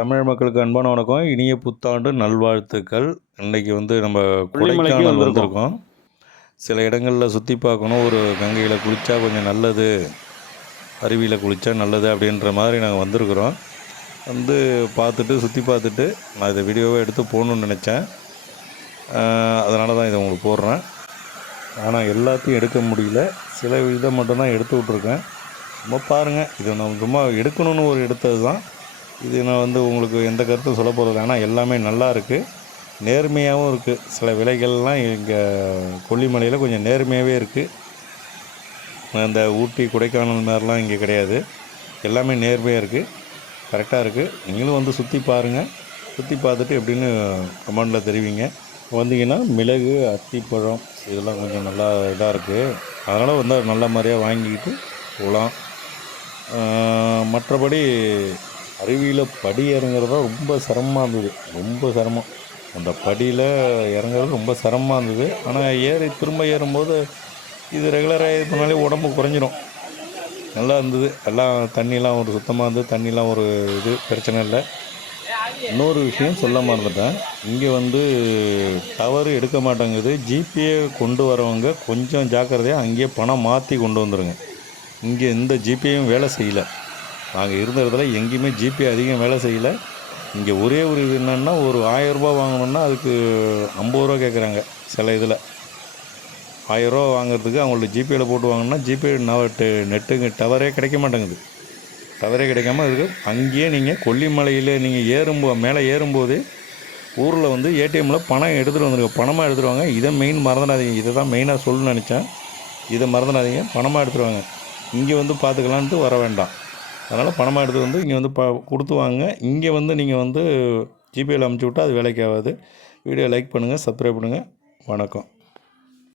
தமிழ் மக்களுக்கு அன்பான வணக்கம். இனிய புத்தாண்டு நல்வாழ்த்துக்கள். இன்றைக்கி வந்து நம்ம கொடைக்கானல் வந்திருக்கோம். சில இடங்களில் சுற்றி பார்க்கணும். ஒரு கங்கையில் குளித்தா கொஞ்சம் நல்லது. அருவியில் குளித்தா நல்லது அப்படின்ற மாதிரி நாங்கள் வந்திருக்கிறோம். வந்து பார்த்துட்டு சுற்றி பார்த்துட்டு நான் இதை வீடியோவை எடுத்து போகணுன்னு நினச்சேன். அதனால தான் இதை உங்களுக்கு போடுறேன். ஆனால் எல்லாத்தையும் எடுக்க முடியல. சில இதை மட்டும்தான் எடுத்து விட்ருக்கேன் சும்மா பாருங்கள் இது நான் சும்மா எடுக்கணும்னு ஒரு எடுத்தது தான் இது நான் வந்து உங்களுக்கு எந்த கருத்தும் சொல்ல போகிறது ஆனால் எல்லாமே நல்லா இருக்குது நேர்மையாகவும் இருக்குது சில விலைகள்லாம் இங்கே கொல்லிமலையில் கொஞ்சம் நேர்மையாகவே இருக்குது அந்த ஊட்டி கொடைக்கானல் மாதிரிலாம் இங்கே கிடையாது. எல்லாமே நேர்மையாக இருக்குது கரெக்டாக இருக்குது நீங்களும் வந்து சுற்றி பாருங்கள் சுற்றி பார்த்துட்டு எப்படின்னு கமெண்டில் தெரிவிங்க. வந்தீங்கன்னா மிளகு அத்திப்பழம் இதெல்லாம் கொஞ்சம் நல்லா இதாக இருக்குது அதனால் வந்து நல்ல மாதிரியாக வாங்கிக்கிட்டு போகலாம் மற்றபடி அருவியில் படி இறங்குறது தான் ரொம்ப சிரமமாக இருந்தது. ரொம்ப சிரமம். அந்த படியில் இறங்குறது ரொம்ப சிரமமாக இருந்தது. ஆனால் ஏறி திரும்ப ஏறும்போது இது ரெகுலராக இது பண்ணாலே உடம்பு குறைஞ்சிரும். நல்லா இருந்தது. எல்லாம் தண்ணிலாம் ஒரு சுத்தமாக இருந்தது. தண்ணிலாம் ஒரு இது பிரச்சனை இல்லை. இன்னொரு விஷயம் சொல்ல மறந்துட்டேன். இங்கே வந்து டவரு எடுக்க மாட்டேங்குது. ஜிபியை கொண்டு வரவங்க கொஞ்சம் ஜாக்கிரதையாக அங்கேயே பணம் மாற்றி கொண்டு வந்துடுங்க இங்கே இந்த ஜிபேயும் வேலை செய்யலை. நாங்கள் இருந்த இடத்துல எங்கேயுமே ஜிபே அதிகம் வேலை செய்யலை. இங்கே ஒரே ஒரு இது என்னென்னா ஒரு ஆயரூபா வாங்கணுன்னா அதுக்கு ஐம்பது ரூபா கேட்குறாங்க சில இதில். ஆயரூபா வாங்குறதுக்கு அவங்கள்ட்ட ஜிபேயில் போட்டு வாங்கினா ஜிபே நெட்டு நெட்டுங்க டவரே கிடைக்க மாட்டேங்குது. டவரே கிடைக்காம இருக்குது அங்கேயே நீங்கள் கொல்லிமலையில் நீங்கள் ஏறும்போ மேலே ஏறும்போது ஊரில் வந்து ஏடிஎம்மில் பணம் எடுத்துகிட்டு வந்துருங்க. பணமாக எடுத்துகிட்டு வாங்க. இதை மெயின் மறந்துடாதீங்க. இதை தான் மெயினாக சொல்லணும்னு நினச்சேன். இதை மறந்துடாதீங்க. பணமாக எடுத்துருவாங்க இங்கே வந்து பார்த்துக்கலான்ட்டு வர வேண்டாம். அதனால் பணமாக எடுத்து வந்து இங்கே வந்து ப கொடுத்து வாங்க. இங்கே வந்து நீங்கள் வந்து ஜிபேயில் அமுச்சு விட்டால் அது வேலைக்கு ஆகாது. வீடியோ லைக் பண்ணுங்கள் சப்ஸ்கிரைப் பண்ணுங்கள் வணக்கம்.